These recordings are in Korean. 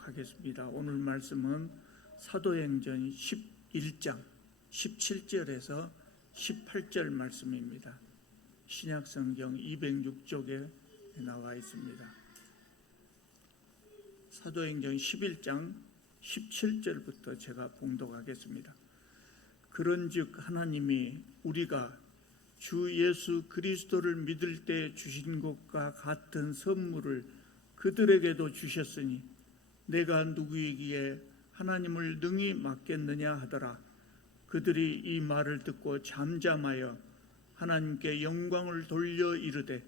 읽도록 하겠습니다. 오늘 말씀은 사도행전 11장 17절에서 18절 말씀입니다. 신약성경 206쪽에 나와 있습니다. 사도행전 11장 17절부터 제가 봉독하겠습니다. 그런즉 하나님이 우리가 주 예수 그리스도를 믿을 때 주신 것과 같은 선물을 그들에게도 주셨으니 내가 누구이기에 하나님을 능히 맡겠느냐 하더라. 그들이 이 말을 듣고 잠잠하여 하나님께 영광을 돌려 이르되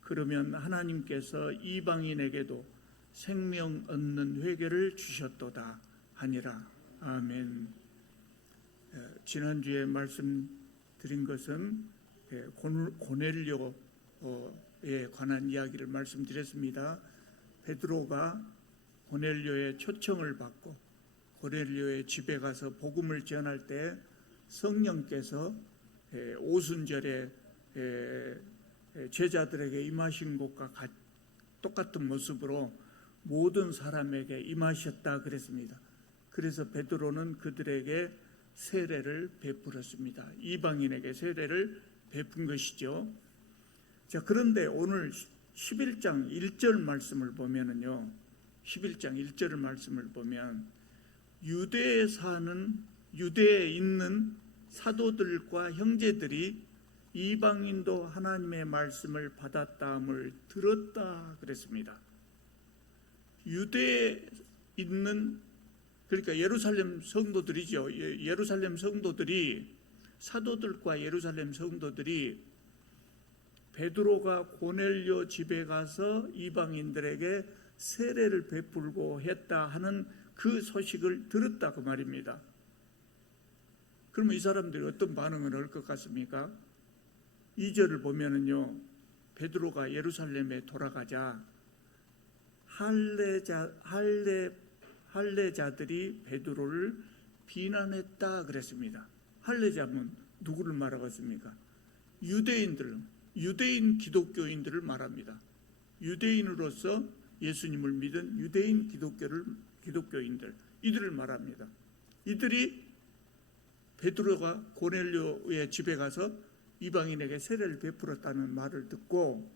그러면 하나님께서 이방인에게도 생명 얻는 회개를 주셨도다 하니라. 아멘. 지난주에 말씀드린 것은 고넬료에 관한 이야기를 말씀드렸습니다. 베드로가 고넬료의 초청을 받고 고넬료의 집에 가서 복음을 전할 때 성령께서 오순절에 제자들에게 임하신 것과 똑같은 모습으로 모든 사람에게 임하셨다 그랬습니다. 그래서 베드로는 그들에게 세례를 베풀었습니다. 이방인에게 세례를 베푼 것이죠. 자, 그런데 오늘 11장 1절 말씀을 보면은요, 11장 1절 말씀을 보면 유대에 있는 사도들과 형제들이 이방인도 하나님의 말씀을 받았다함을 들었다 그랬습니다. 유대에 있는, 그러니까 예루살렘 성도들이죠. 예루살렘 성도들이, 사도들과 예루살렘 성도들이 베드로가 고넬료 집에 가서 이방인들에게 세례를 베풀고 했다 하는 그 소식을 들었다 그 말입니다. 그러면 이 사람들이 어떤 반응을 할 것 같습니까? 2절을 보면은요, 베드로가 예루살렘에 돌아가자 할례자들이 베드로를 비난했다 그랬습니다. 할례자면 누구를 말하겠습니까? 유대인 기독교인들을 말합니다. 유대인으로서 예수님을 믿은 유대인 기독교인들, 이들을 말합니다. 이들이 베드로가 고넬료의 집에 가서 이방인에게 세례를 베풀었다는 말을 듣고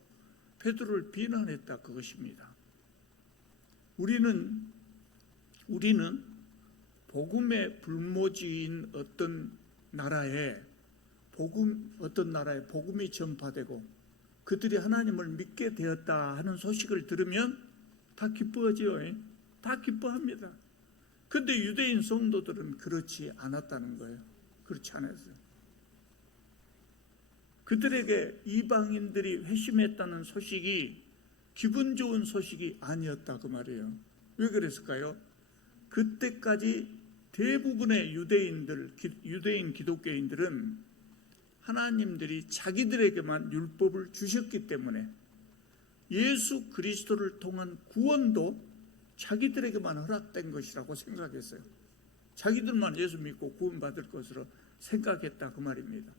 베드로를 비난했다 그것입니다. 우리는 복음의 불모지인 어떤 나라에 복음이 전파되고 그들이 하나님을 믿게 되었다 하는 소식을 들으면 다 기뻐하죠. 다 기뻐합니다. 그런데 유대인 성도들은 그렇지 않았다는 거예요. 그렇지 않았어요. 그들에게 이방인들이 회심했다는 소식이 기분 좋은 소식이 아니었다 그 말이에요. 왜 그랬을까요? 그때까지 대부분의 유대인 기독교인들은 하나님들이 자기들에게만 율법을 주셨기 때문에 예수 그리스도를 통한 구원도 자기들에게만 허락된 것이라고 생각했어요. 자기들만 예수 믿고 구원받을 것으로 생각했다 그 말입니다.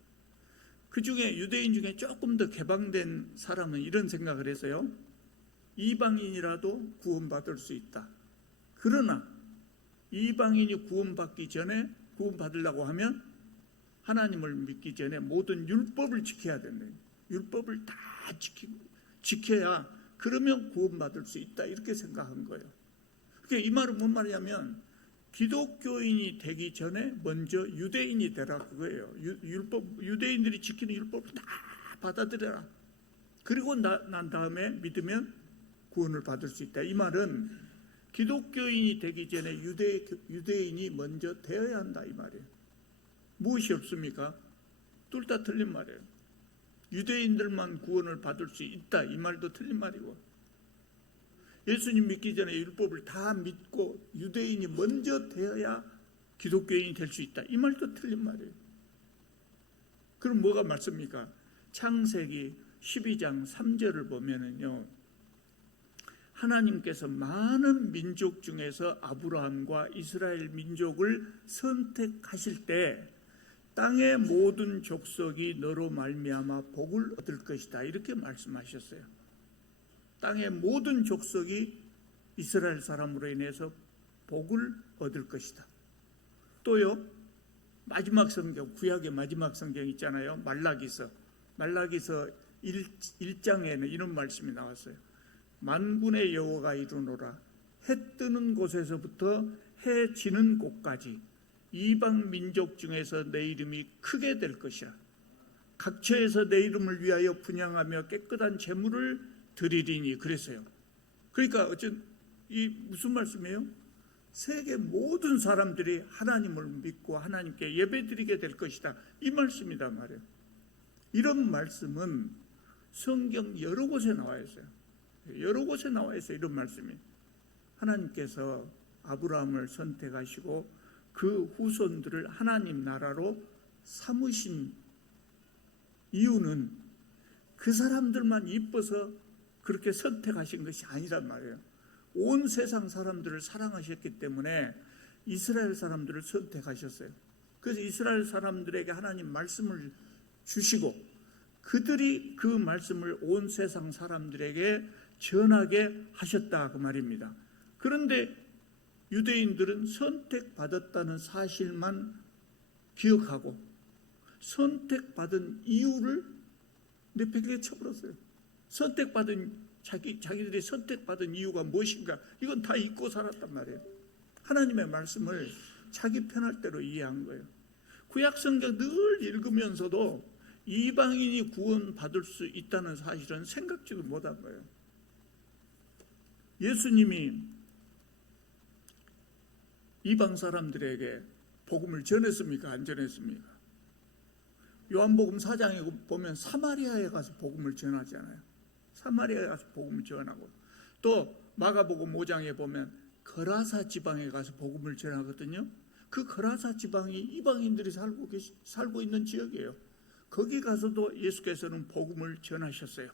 그 중에 유대인 중에 조금 더 개방된 사람은 이런 생각을 했어요. 이방인이라도 구원받을 수 있다. 그러나 이방인이 구원받으려고 하면 하나님을 믿기 전에 모든 율법을 지켜야 된다. 율법을 다 지켜야 그러면 구원받을 수 있다. 이렇게 생각한 거예요. 그러니까 이 말은 뭔 말이냐면 기독교인이 되기 전에 먼저 유대인이 되라 그거예요. 유대인들이 지키는 율법을 다 받아들여라. 그리고 난 다음에 믿으면 구원을 받을 수 있다. 이 말은 기독교인이 되기 전에 유대인이 먼저 되어야 한다 이 말이에요. 무엇이 없습니까? 둘 다 틀린 말이에요. 유대인들만 구원을 받을 수 있다 이 말도 틀린 말이고, 예수님 믿기 전에 율법을 다 믿고 유대인이 먼저 되어야 기독교인이 될 수 있다 이 말도 틀린 말이에요. 그럼 뭐가 맞습니까? 창세기 12장 3절을 보면은요, 하나님께서 많은 민족 중에서 아브라함과 이스라엘 민족을 선택하실 때 땅의 모든 족속이 너로 말미암아 복을 얻을 것이다 이렇게 말씀하셨어요. 땅의 모든 족속이 이스라엘 사람으로 인해서 복을 얻을 것이다. 또요, 마지막 성경, 구약의 마지막 성경 있잖아요. 말라기서 1장에는 이런 말씀이 나왔어요. 만군의 여호와가 이르노라. 해 뜨는 곳에서부터 해 지는 곳까지 이방 민족 중에서 내 이름이 크게 될 것이라. 각처에서 내 이름을 위하여 분향하며 깨끗한 제물을 드리리니. 그랬어요. 그러니까 이 무슨 말씀이에요? 세계 모든 사람들이 하나님을 믿고 하나님께 예배드리게 될 것이다, 이 말씀이다 말이에요. 이런 말씀은 성경 여러 곳에 나와 있어요. 여러 곳에 나와 있어요. 이런 말씀이. 하나님께서 아브라함을 선택하시고 그 후손들을 하나님 나라로 삼으신 이유는 그 사람들만 이뻐서 그렇게 선택하신 것이 아니란 말이에요. 온 세상 사람들을 사랑하셨기 때문에 이스라엘 사람들을 선택하셨어요. 그래서 이스라엘 사람들에게 하나님 말씀을 주시고 그들이 그 말씀을 온 세상 사람들에게 전하게 하셨다, 그 말입니다. 그런데 유대인들은 선택받았다는 사실만 기억하고 선택받은 이유를 내팽개쳐 쳐버렸어요. 자기들이 선택받은 이유가 무엇인가, 이건 다 잊고 살았단 말이에요. 하나님의 말씀을 자기 편할 대로 이해한 거예요. 구약 성경 늘 읽으면서도 이방인이 구원받을 수 있다는 사실은 생각지도 못한 거예요. 예수님이 이방 사람들에게 복음을 전했습니까? 안 전했습니까? 요한복음 4장에 보면 사마리아에 가서 복음을 전하잖아요. 사마리아에 가서 복음을 전하고, 또 마가복음 5장에 보면 거라사 지방에 가서 복음을 전하거든요. 그 거라사 지방이 이방인들이 살고 있는 지역이에요. 거기 가서도 예수께서는 복음을 전하셨어요.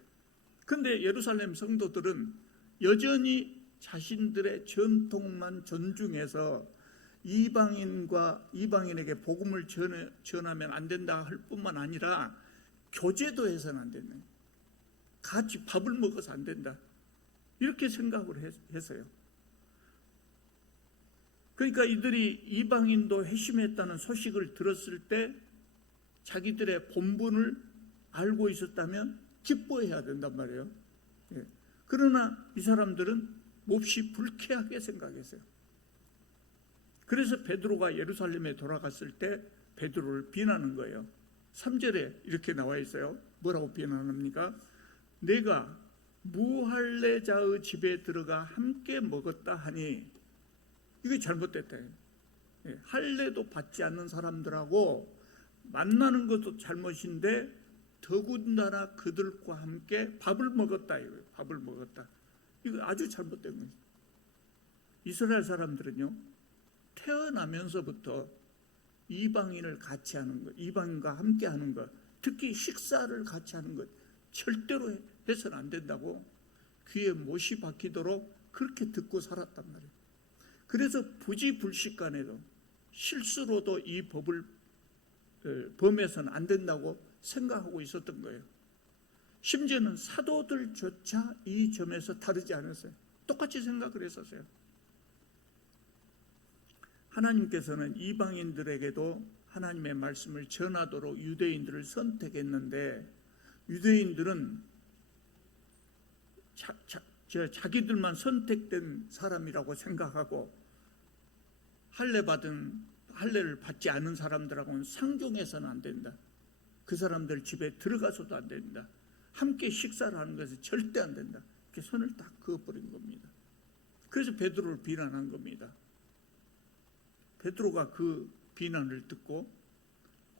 그런데 예루살렘 성도들은 여전히 자신들의 전통만 존중해서 이방인에게 복음을 전하면 안 된다 할 뿐만 아니라 교제도 해서는 안 된다, 같이 밥을 먹어서 안 된다, 이렇게 생각을 했어요. 그러니까 이들이 이방인도 회심했다는 소식을 들었을 때 자기들의 본분을 알고 있었다면 기뻐해야 된단 말이에요. 그러나 이 사람들은 몹시 불쾌하게 생각했어요. 그래서 베드로가 예루살렘에 돌아갔을 때 베드로를 비난하는 거예요. 3절에 이렇게 나와 있어요. 뭐라고 비난합니까? 내가 무할례자의 집에 들어가 함께 먹었다 하니, 이게 잘못됐다. 할례도 받지 않는 사람들하고 만나는 것도 잘못인데 더군다나 그들과 함께 밥을 먹었다, 이거예요. 밥을 먹었다. 이거 아주 잘못된 거예요. 이스라엘 사람들은요, 태어나면서부터 이방인을 같이 하는 것, 이방인과 함께 하는 것, 특히 식사를 같이 하는 것 절대로 해서는 안 된다고 귀에 못이 박히도록 그렇게 듣고 살았단 말이에요. 그래서 부지불식간에도 실수로도 이 법을 범해서는 안 된다고 생각하고 있었던 거예요. 심지어는 사도들조차 이 점에서 다르지 않았어요. 똑같이 생각을 했었어요. 하나님께서는 이방인들에게도 하나님의 말씀을 전하도록 유대인들을 선택했는데, 유대인들은 자기들만 선택된 사람이라고 생각하고 할례를 받지 않은 사람들하고는 상종해서는 안 된다, 그 사람들 집에 들어가서도 안 된다, 함께 식사를 하는 것은 절대 안 된다, 이렇게 손을 딱 그어버린 겁니다. 그래서 베드로를 비난한 겁니다. 베드로가 그 비난을 듣고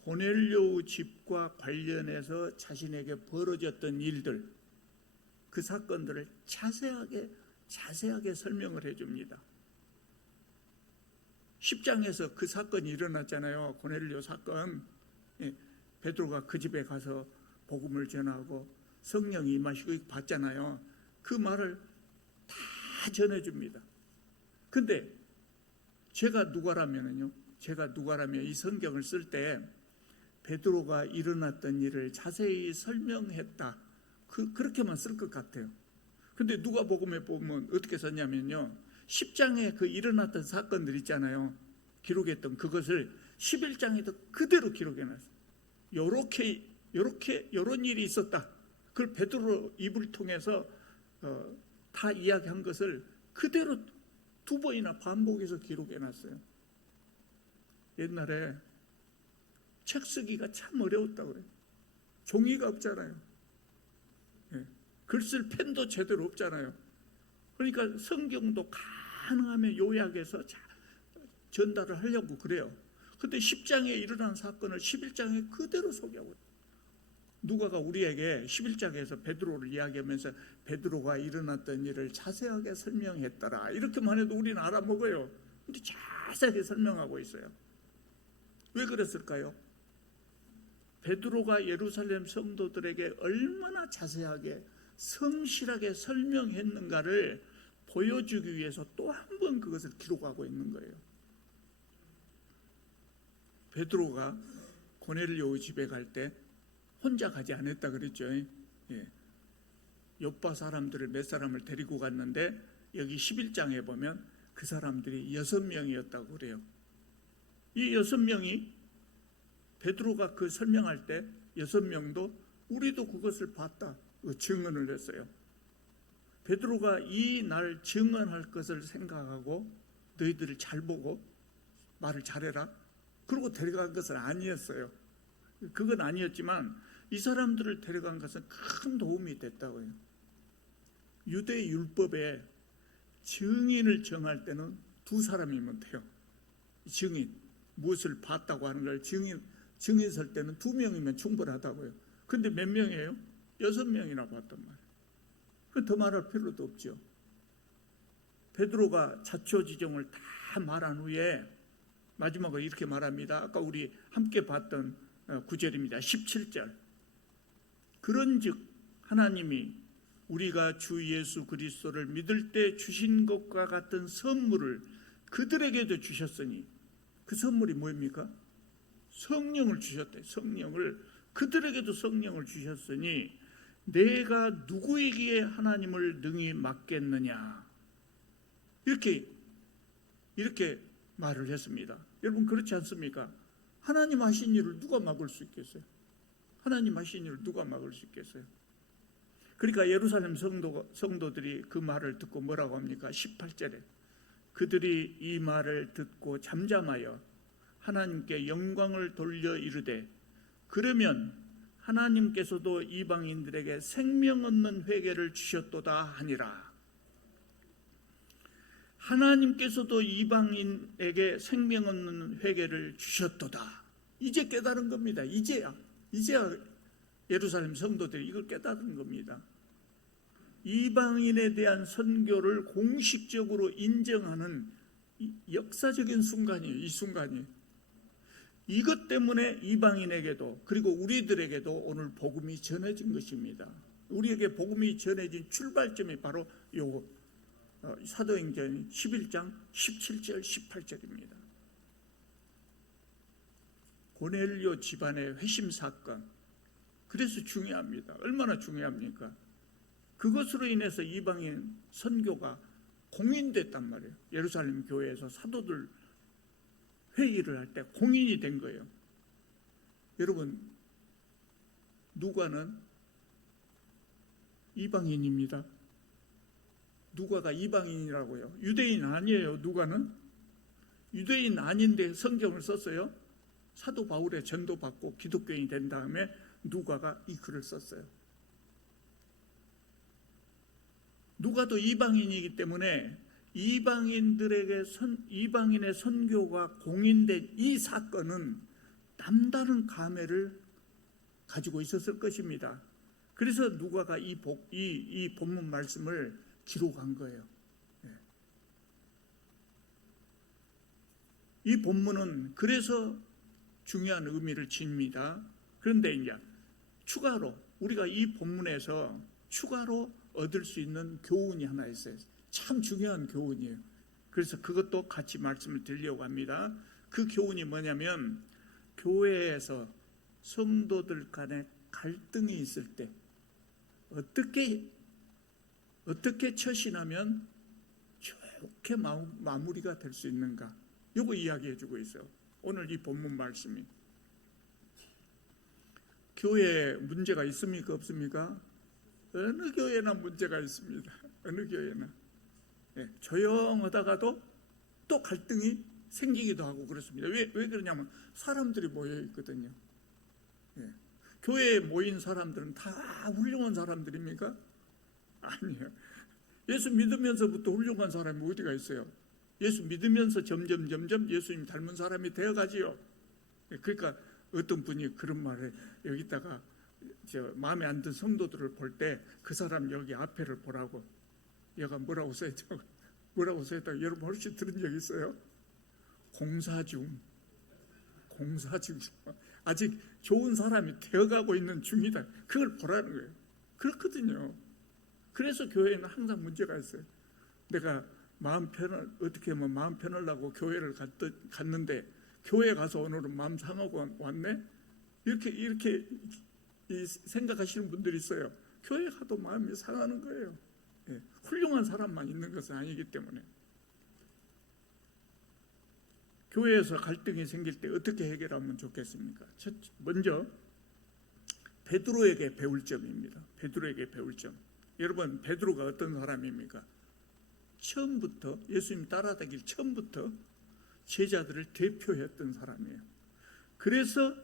고넬료의 집과 관련해서 자신에게 벌어졌던 일들, 그 사건들을 자세하게 설명을 해줍니다. 10장에서 그 사건이 일어났잖아요. 고넬료 사건. 베드로가 그 집에 가서 복음을 전하고 성령이 임하시고 봤잖아요. 그 말을 다 전해줍니다. 근데 제가 누가라면 이 성경을 쓸 때 베드로가 일어났던 일을 자세히 설명했다, 그렇게만 쓸 것 같아요. 근데 누가복음에 보면 어떻게 썼냐면요, 10장에 그 일어났던 사건들 있잖아요, 기록했던 그것을 11장에도 그대로 기록해놨어요. 요런 일이 있었다, 그걸 베드로 입을 통해서 다 이야기한 것을 그대로 2번이나 반복해서 기록해놨어요. 옛날에 책 쓰기가 참 어려웠다고 그래요. 종이가 없잖아요. 글 쓸 펜도 제대로 없잖아요. 그러니까 성경도 가능하면 요약해서 전달을 하려고 그래요. 근데 10장에 일어난 사건을 11장에 그대로 소개하고 있어요. 누가가 우리에게 11장에서 베드로를 이야기하면서 베드로가 일어났던 일을 자세하게 설명했더라, 이렇게만 해도 우리는 알아먹어요. 근데 자세하게 설명하고 있어요. 왜 그랬을까요? 베드로가 예루살렘 성도들에게 얼마나 자세하게 성실하게 설명했는가를 보여주기 위해서 또 한 번 그것을 기록하고 있는 거예요. 베드로가 고넬료 집에 갈 때 혼자 가지 않았다 그랬죠. 요파 사람들을 몇 사람을 데리고 갔는데 여기 11장에 보면 그 사람들이 6명이었다고 그래요. 이 6명이 베드로가 그 설명할 때 6명도 우리도 그것을 봤다 증언을 했어요. 베드로가 이 날 증언할 것을 생각하고 너희들을 잘 보고 말을 잘해라, 그러고 데려간 것은 아니었어요. 그건 아니었지만 이 사람들을 데려간 것은 큰 도움이 됐다고요. 유대 율법에 증인을 정할 때는 2사람이면 돼요. 증인, 무엇을 봤다고 하는 걸 증인 설 때는 2명이면 충분하다고요. 근데 몇 명이에요? 6명이나 봤단 말이에요. 더 말할 필요도 없죠. 베드로가 자초지종을 다 말한 후에 마지막으로 이렇게 말합니다. 아까 우리 함께 봤던 9절입니다. 17절. 그런즉 하나님이 우리가 주 예수 그리스도를 믿을 때 주신 것과 같은 선물을 그들에게도 주셨으니, 그 선물이 뭐입니까? 성령을 주셨대. 성령을, 그들에게도 성령을 주셨으니 내가 누구에게 하나님을 능히 맡겠느냐, 이렇게 말을 했습니다. 여러분, 그렇지 않습니까? 하나님 하신 일을 누가 막을 수 있겠어요? 하나님 하신 일을 누가 막을 수 있겠어요? 그러니까 예루살렘 성도들이 그 말을 듣고 뭐라고 합니까? 18절에 그들이 이 말을 듣고 잠잠하여 하나님께 영광을 돌려 이르되, 그러면 하나님께서도 이방인들에게 생명 얻는 회개를 주셨도다 하니라. 하나님께서도 이방인에게 생명 얻는 회개를 주셨도다. 이제 깨달은 겁니다. 이제야 예루살렘 성도들이 이걸 깨달은 겁니다. 이방인에 대한 선교를 공식적으로 인정하는 역사적인 순간이에요. 이 순간이. 이것 때문에 이방인에게도, 그리고 우리들에게도 오늘 복음이 전해진 것입니다. 우리에게 복음이 전해진 출발점이 바로 요 사도행전 11장 17절 18절입니다. 고넬료 집안의 회심 사건, 그래서 중요합니다. 얼마나 중요합니까? 그것으로 인해서 이방인 선교가 공인됐단 말이에요. 예루살렘 교회에서 사도들 회의를 할 때 공인이 된 거예요. 여러분, 누가는 이방인입니다. 누가가 이방인이라고요. 유대인 아니에요. 누가는 유대인 아닌데 성경을 썼어요. 사도 바울의 전도 받고 기독교인이 된 다음에 누가가 이 글을 썼어요. 누가도 이방인이기 때문에 이방인의 선교가 공인된 이 사건은 남다른 감회를 가지고 있었을 것입니다. 그래서 누가가 이 본문 말씀을 기록한 거예요. 이 본문은 그래서 중요한 의미를 집니다. 그런데 이제 추가로 우리가 이 본문에서 추가로 얻을 수 있는 교훈이 하나 있어요. 참 중요한 교훈이에요. 그래서 그것도 같이 말씀을 드리려고 합니다. 그 교훈이 뭐냐면, 교회에서 성도들 간에 갈등이 있을 때 어떻게 어떻게 처신하면 좋게 마무리가 될 수 있는가? 이거 이야기해 주고 있어요. 오늘 이 본문 말씀이. 교회에 문제가 있습니까? 없습니까? 어느 교회나 문제가 있습니다. 어느 교회나. 조용하다가도 또 갈등이 생기기도 하고 그렇습니다. 왜 그러냐면 사람들이 모여 있거든요. 교회에 모인 사람들은 다 훌륭한 사람들입니까? 아니에요. 예수 믿으면서부터 훌륭한 사람이 어디가 있어요? 예수 믿으면서 점점 예수님 닮은 사람이 되어가지요. 그러니까 어떤 분이 그런 말을 여기다가 마음에 안 든 성도들을 볼 때 그 사람 여기 앞에를 보라고. 얘가 뭐라고 써있죠? 뭐라고 써있다고 여러분 혹시 들은 적 있어요? 공사 중. 아직 좋은 사람이 되어가고 있는 중이다. 그걸 보라는 거예요. 그렇거든요. 그래서 교회에는 항상 문제가 있어요. 내가 어떻게 하면 마음 편하려고 교회를 갔는데 교회 가서 오늘은 마음 상하고 왔네? 이렇게 생각하시는 분들이 있어요. 교회 가도 마음이 상하는 거예요. 훌륭한 사람만 있는 것은 아니기 때문에. 교회에서 갈등이 생길 때 어떻게 해결하면 좋겠습니까? 먼저 베드로에게 배울 점입니다. 베드로에게 배울 점. 여러분, 베드로가 어떤 사람입니까? 처음부터 예수님 따라다길 처음부터 제자들을 대표했던 사람이에요. 그래서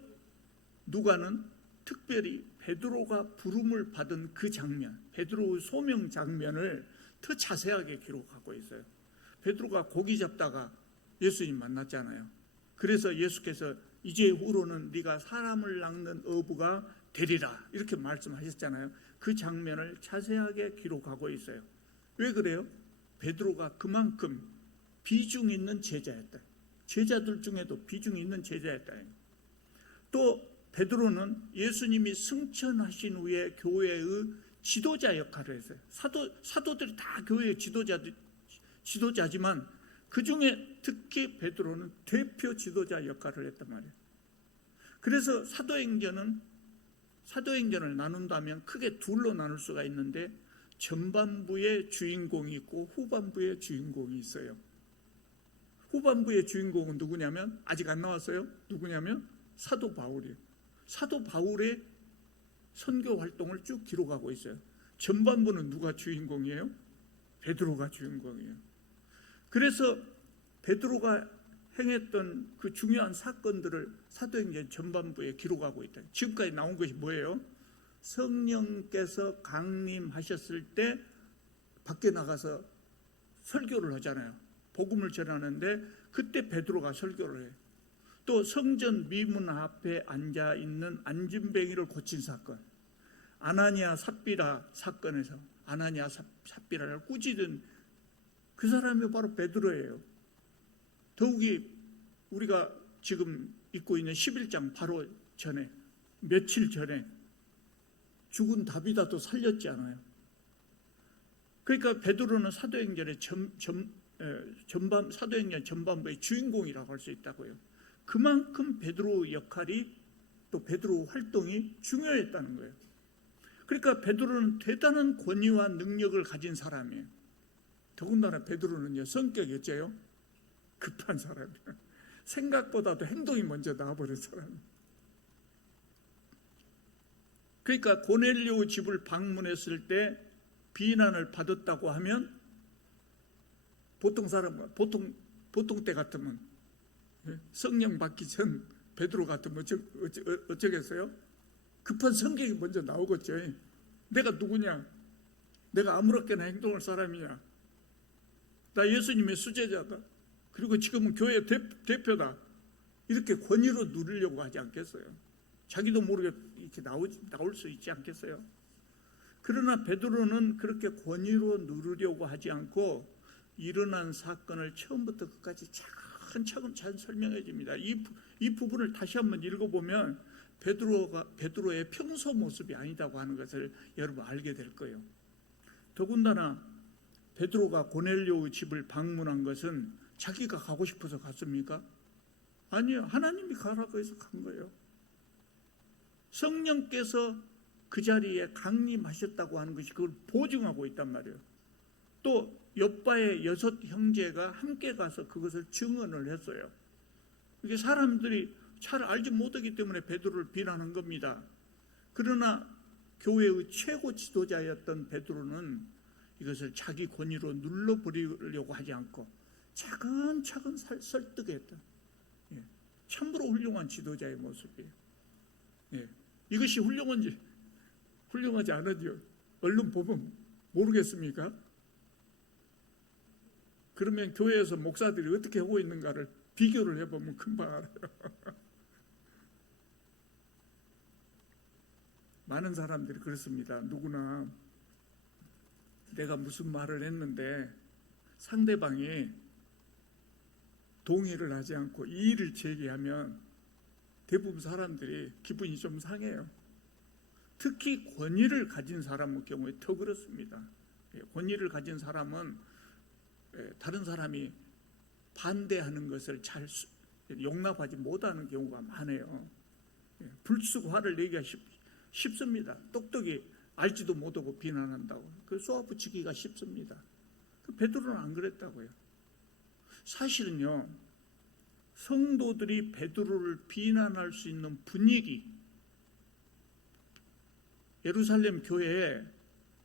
누가는 특별히 베드로가 부름을 받은 그 장면, 베드로의 소명 장면을 더 자세하게 기록하고 있어요. 베드로가 고기 잡다가 예수님 만났잖아요. 그래서 예수께서 이제 후로는 네가 사람을 낚는 어부가 되리라 이렇게 말씀하셨잖아요. 그 장면을 자세하게 기록하고 있어요. 왜 그래요? 베드로가 그만큼 비중 있는 제자였다. 제자들 중에도 비중 있는 제자였다. 또 베드로는 예수님이 승천하신 후에 교회의 지도자 역할을 했어요. 사도들이 다 교회의 지도자지만 그 중에 특히 베드로는 대표 지도자 역할을 했단 말이에요. 그래서 사도행전을 나눈다면 크게 둘로 나눌 수가 있는데 전반부의 주인공이 있고 후반부의 주인공이 있어요. 후반부의 주인공은 누구냐면 아직 안 나왔어요. 누구냐면 사도 바울이에요. 사도 바울의 선교 활동을 쭉 기록하고 있어요. 전반부는 누가 주인공이에요? 베드로가 주인공이에요. 그래서 베드로가 행했던 그 중요한 사건들을 사도행전 전반부에 기록하고 있다. 지금까지 나온 것이 뭐예요? 성령께서 강림하셨을 때 밖에 나가서 설교를 하잖아요. 복음을 전하는데 그때 베드로가 설교를 해요. 또 성전 미문 앞에 앉아 있는 안진뱅이를 고친 사건, 아나니아 삽비라 사건에서 아나니아 삽비라를 꾸짖은 그 사람이 바로 베드로예요. 더욱이 우리가 지금 읽고 있는 11장 바로 전에 며칠 전에 죽은 다비다도 살렸지 않아요. 그러니까 베드로는 사도행전의 사도행전 전반부의 주인공이라고 할 수 있다고요. 그만큼 베드로 역할이 또 베드로 활동이 중요했다는 거예요. 그러니까 베드로는 대단한 권위와 능력을 가진 사람이에요. 더군다나 베드로는요, 성격이 어째요? 급한 사람이에요. 생각보다도 행동이 먼저 나와버린 사람이에요. 그러니까 고넬료 집을 방문했을 때 비난을 받았다고 하면 보통 때 같으면 성령 받기 전 베드로 같으면 어쩌겠어요? 급한 성격이 먼저 나오겠죠. 내가 누구냐? 내가 아무렇게나 행동할 사람이냐? 나 예수님의 수제자다. 그리고 지금은 교회 대표다. 이렇게 권위로 누리려고 하지 않겠어요? 자기도 모르게 이렇게 나올 수 있지 않겠어요? 그러나 베드로는 그렇게 권위로 누리려고 하지 않고 일어난 사건을 처음부터 끝까지 차근차근 잘 설명해 줍니다. 이 부분을 다시 한번 읽어보면 베드로의 평소 모습이 아니다고 하는 것을 여러분 알게 될 거예요. 더군다나 베드로가 고넬료의 집을 방문한 것은 자기가 가고 싶어서 갔습니까? 아니요. 하나님이 가라고 해서 간 거예요. 성령께서 그 자리에 강림하셨다고 하는 것이 그걸 보증하고 있단 말이에요. 또 옆바의 6 형제가 함께 가서 그것을 증언을 했어요. 이게 사람들이 잘 알지 못하기 때문에 베드로를 비난한 겁니다. 그러나 교회의 최고 지도자였던 베드로는 이것을 자기 권위로 눌러버리려고 하지 않고 차근차근 설득했다. 참으로 훌륭한 지도자의 모습이에요. 이것이 훌륭한지 훌륭하지 않은지 얼른 보면 모르겠습니까? 그러면 교회에서 목사들이 어떻게 하고 있는가를 비교를 해보면 금방 알아요. 많은 사람들이 그렇습니다. 누구나 내가 무슨 말을 했는데 상대방이 동의를 하지 않고 이의를 제기하면 대부분 사람들이 기분이 좀 상해요. 특히 권위를 가진 사람의 경우에 더 그렇습니다. 권위를 가진 사람은 다른 사람이 반대하는 것을 잘 용납하지 못하는 경우가 많아요. 불쑥 화를 내기가 쉽습니다. 똑똑히 알지도 못하고 비난한다고. 그 쏘아붙이기가 쉽습니다. 베드로는 안 그랬다고요. 사실은요, 성도들이 베드로를 비난할 수 있는 분위기, 예루살렘 교회에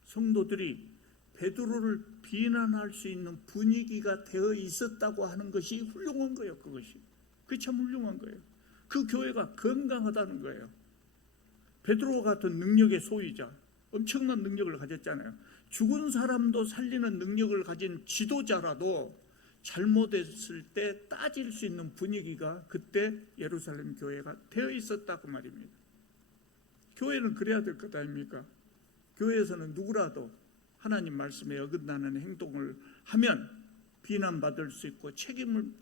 성도들이 베드로를 비난할 수 있는 분위기가 되어 있었다고 하는 것이 훌륭한 거예요. 그게 참 훌륭한 거예요. 그 교회가 건강하다는 거예요. 베드로 같은 능력의 소유자, 엄청난 능력을 가졌잖아요. 죽은 사람도 살리는 능력을 가진 지도자라도 잘못했을 때 따질 수 있는 분위기가 그때 예루살렘 교회가 되어 있었다고 말입니다. 교회는 그래야 될 것 아닙니까? 교회에서는 누구라도 하나님 말씀에 어긋나는 행동을 하면 비난받을 수 있고 책임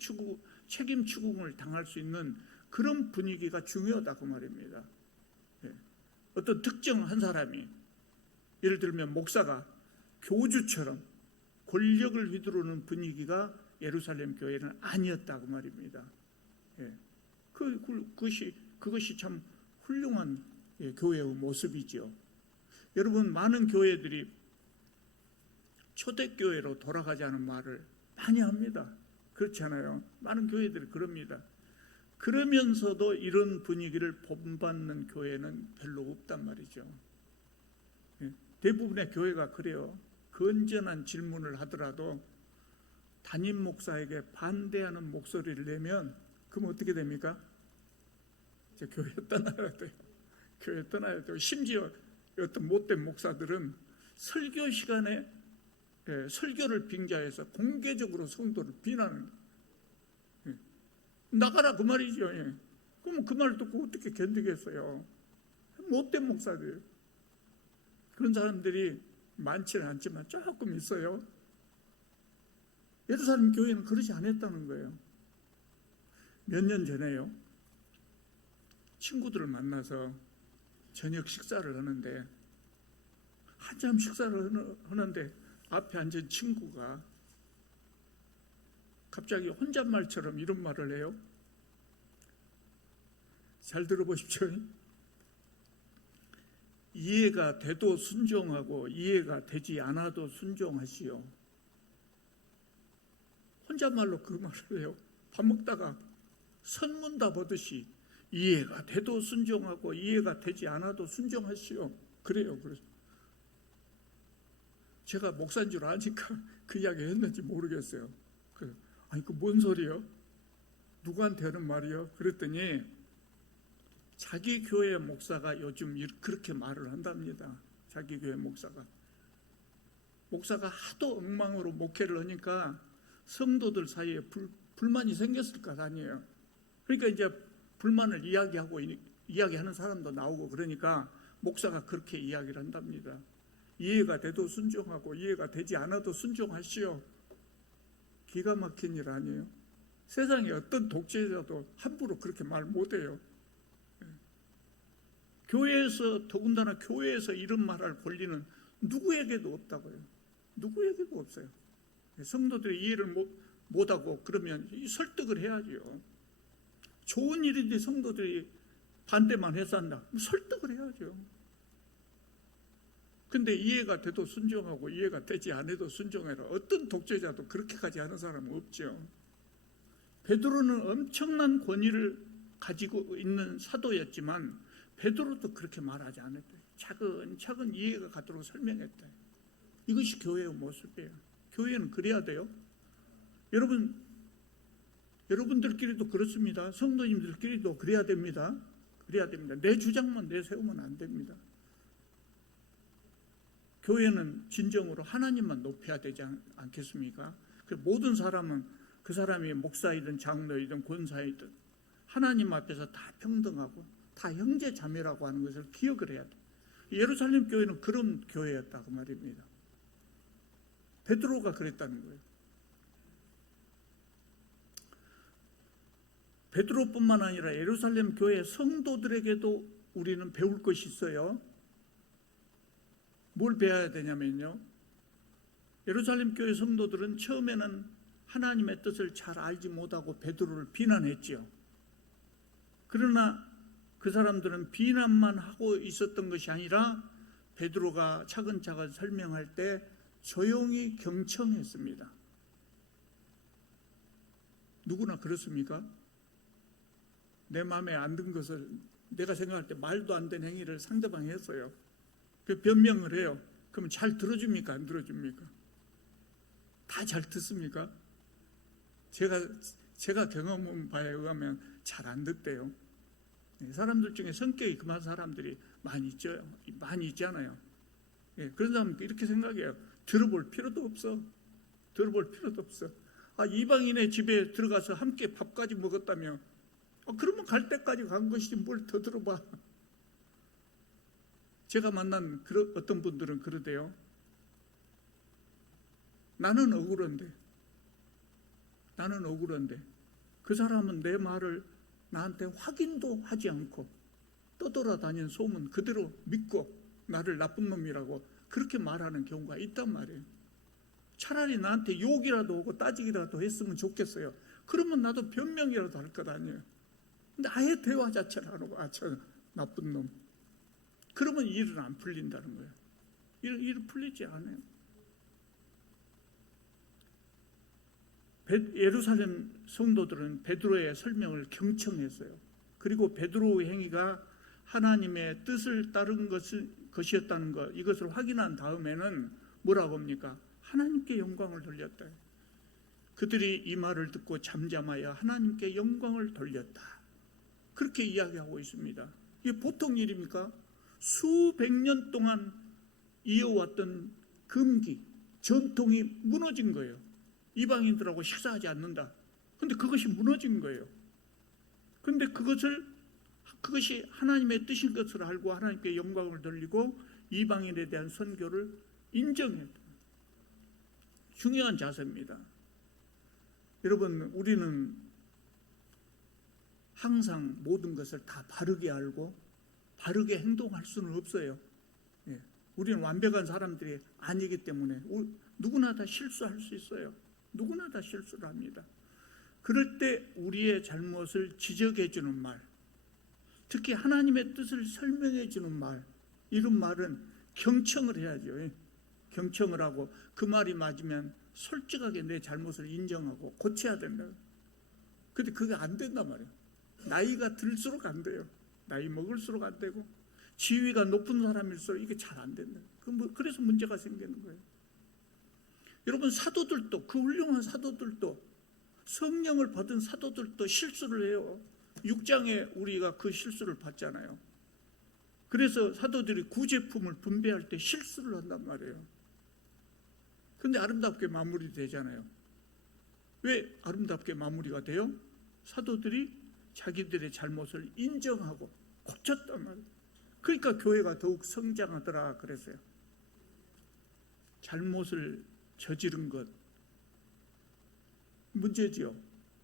추궁을 당할 수 있는 그런 분위기가 중요하다고 말입니다. 어떤 특정한 사람이, 예를 들면 목사가 교주처럼 권력을 휘두르는 분위기가 예루살렘 교회는 아니었다고 말입니다. 그것이 참 훌륭한 교회의 모습이죠. 여러분, 많은 교회들이 초대교회로 돌아가자는 말을 많이 합니다. 그렇지 않아요? 많은 교회들이 그럽니다. 그러면서도 이런 분위기를 본받는 교회는 별로 없단 말이죠. 대부분의 교회가 그래요. 건전한 질문을 하더라도 담임 목사에게 반대하는 목소리를 내면 그럼 어떻게 됩니까? 이제 교회 떠나야 돼요. 교회 떠나야 돼요. 심지어 어떤 못된 목사들은 설교 시간에 설교를 빙자해서 공개적으로 성도를 비난하는 거예요. 나가라 그 말이죠. 그럼 그 말 듣고 어떻게 견디겠어요? 못된 목사들. 그런 사람들이 많지는 않지만 조금 있어요. 예루살렘 교회는 그러지 않았다는 거예요. 몇 년 전에요, 친구들을 만나서 저녁 식사를 하는데, 한참 식사를 하는데 앞에 앉은 친구가 갑자기 혼잣말처럼 이런 말을 해요. 잘 들어보십시오. 이해가 돼도 순종하고 이해가 되지 않아도 순종하시오. 혼잣말로 그 말을 해요. 밥 먹다가 선문답 하듯이 이해가 돼도 순종하고 이해가 되지 않아도 순종하시오. 그래요. 그래서 제가 목사인 줄 아니까 그 이야기 했는지 모르겠어요. 아니 그 뭔 소리요? 누구한테 하는 말이요? 그랬더니 자기 교회 목사가 요즘 그렇게 말을 한답니다. 자기 교회 목사가 하도 엉망으로 목회를 하니까 성도들 사이에 불만이 생겼을 것 아니에요. 그러니까 이제 불만을 이야기하는 사람도 나오고, 그러니까 목사가 그렇게 이야기를 한답니다. 이해가 돼도 순종하고 이해가 되지 않아도 순종하시오. 기가 막힌 일 아니에요? 세상에 어떤 독재자도 함부로 그렇게 말 못해요. 교회에서, 더군다나 교회에서 이런 말할 권리는 누구에게도 없다고요. 누구에게도 없어요. 성도들이 이해를 못하고 그러면 설득을 해야죠. 좋은 일인데 성도들이 반대만 해서 한다. 설득을 해야죠. 근데 이해가 돼도 순종하고 이해가 되지 않아도 순종해라. 어떤 독재자도 그렇게까지 하는 사람은 없죠. 베드로는 엄청난 권위를 가지고 있는 사도였지만 베드로도 그렇게 말하지 않았대요. 차근차근 이해가 가도록 설명했대요. 이것이 교회의 모습이에요. 교회는 그래야 돼요. 여러분들끼리도 그렇습니다. 성도님들끼리도 그래야 됩니다. 그래야 됩니다. 내 주장만 내세우면 안 됩니다. 교회는 진정으로 하나님만 높여야 되지 않겠습니까? 모든 사람은 그 사람이 목사이든 장로이든 권사이든 하나님 앞에서 다 평등하고 다 형제 자매라고 하는 것을 기억을 해야 돼. 예루살렘 교회는 그런 교회였다고 말입니다. 베드로가 그랬다는 거예요. 베드로뿐만 아니라 예루살렘 교회 성도들에게도 우리는 배울 것이 있어요. 뭘 배워야 되냐면요, 예루살렘 교회 성도들은 처음에는 하나님의 뜻을 잘 알지 못하고 베드로를 비난했죠. 그러나 그 사람들은 비난만 하고 있었던 것이 아니라 베드로가 차근차근 설명할 때 조용히 경청했습니다. 누구나 그렇습니까? 내 마음에 안 든 것을 내가 생각할 때 말도 안 되는 행위를 상대방이 했어요. 그 변명을 해요. 그러면 잘 들어줍니까? 안 들어줍니까? 다 잘 듣습니까? 제가 경험한 바에 의하면 잘 안 듣대요. 사람들 중에 성격이 금한 사람들이 많이 있죠. 많이 있잖아요. 그런 사람은 이렇게 생각해요. 들어볼 필요도 없어. 들어볼 필요도 없어. 이방인의 집에 들어가서 함께 밥까지 먹었다며, 그러면 갈 때까지 간 것이지 뭘 더 들어봐. 제가 만난 어떤 분들은 그러대요. 나는 억울한데 그 사람은 내 말을 나한테 확인도 하지 않고 떠돌아다니는 소문 그대로 믿고 나를 나쁜 놈이라고 그렇게 말하는 경우가 있단 말이에요. 차라리 나한테 욕이라도 오고 따지기라도 했으면 좋겠어요. 그러면 나도 변명이라도 할 것 아니에요. 근데 아예 대화 자체를 안 하고 저 나쁜 놈. 그러면 일은 안 풀린다는 거예요. 일은 풀리지 않아요. 예루살렘 성도들은 베드로의 설명을 경청했어요. 그리고 베드로의 행위가 하나님의 뜻을 따른 것이었다는 것, 이것을 확인한 다음에는 뭐라고 합니까? 하나님께 영광을 돌렸다. 그들이 이 말을 듣고 잠잠하여 하나님께 영광을 돌렸다. 그렇게 이야기하고 있습니다. 이게 보통 일입니까? 수백 년 동안 이어왔던 금기, 전통이 무너진 거예요. 이방인들하고 식사하지 않는다. 근데 그것이 무너진 거예요. 근데 그것이 하나님의 뜻인 것을 알고 하나님께 영광을 돌리고 이방인에 대한 선교를 인정했다. 중요한 자세입니다. 여러분, 우리는 항상 모든 것을 다 바르게 알고 바르게 행동할 수는 없어요. 우리는 완벽한 사람들이 아니기 때문에 누구나 다 실수할 수 있어요. 누구나 다 실수를 합니다. 그럴 때 우리의 잘못을 지적해 주는 말, 특히 하나님의 뜻을 설명해 주는 말, 이런 말은 경청을 해야죠. 경청을 하고 그 말이 맞으면 솔직하게 내 잘못을 인정하고 고쳐야 된다. 근데 그게 안 된단 말이에요. 나이가 들수록 안 돼요. 나이 먹을수록 안 되고 지위가 높은 사람일수록 이게 잘 안 된다. 그래서 문제가 생기는 거예요. 여러분, 사도들도, 그 훌륭한 사도들도, 성령을 받은 사도들도 실수를 해요. 6장에 우리가 그 실수를 봤잖아요. 그래서 사도들이 구제품을 분배할 때 실수를 한단 말이에요. 근데 아름답게 마무리되잖아요. 왜 아름답게 마무리가 돼요? 사도들이 자기들의 잘못을 인정하고 고쳤단 말이에요. 그러니까 교회가 더욱 성장하더라 그랬어요. 잘못을 저지른 것 문제지요.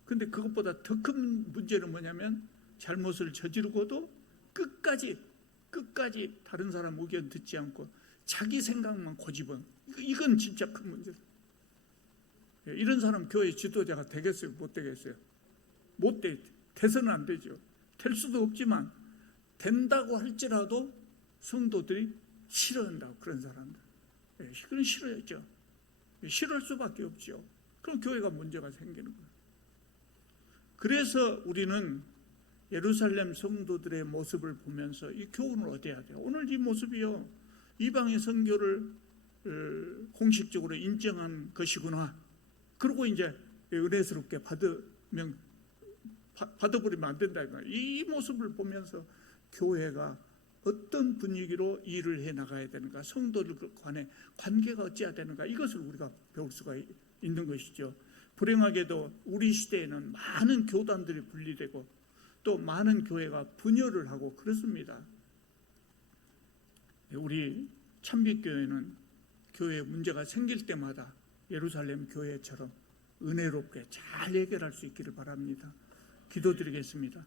근데 그것보다 더 큰 문제는 뭐냐면 잘못을 저지르고도 끝까지 다른 사람 의견 듣지 않고 자기 생각만 고집은, 이건 진짜 큰 문제예요. 이런 사람 교회 지도자가 되겠어요? 못 되겠어요? 못 돼. 돼서는 안 되죠. 될 수도 없지만 된다고 할지라도 성도들이 싫어한다고 그런 사람들. 그건 싫어야죠. 싫어할 수밖에 없죠. 그럼 교회가 문제가 생기는 거예요. 그래서 우리는 예루살렘 성도들의 모습을 보면서 이 교훈을 얻어야 돼요. 오늘 이 모습이요, 이방의 선교를 공식적으로 인정한 것이구나. 그리고 이제 은혜스럽게 받아버리면 안 된다. 이 모습을 보면서 교회가 어떤 분위기로 일을 해 나가야 되는가, 성도들 간의 관계가 어찌해야 되는가, 이것을 우리가 배울 수가 있는 것이죠. 불행하게도 우리 시대에는 많은 교단들이 분리되고 또 많은 교회가 분열을 하고 그렇습니다. 우리 참빛교회는 교회에 문제가 생길 때마다 예루살렘 교회처럼 은혜롭게 잘 해결할 수 있기를 바랍니다. 기도드리겠습니다.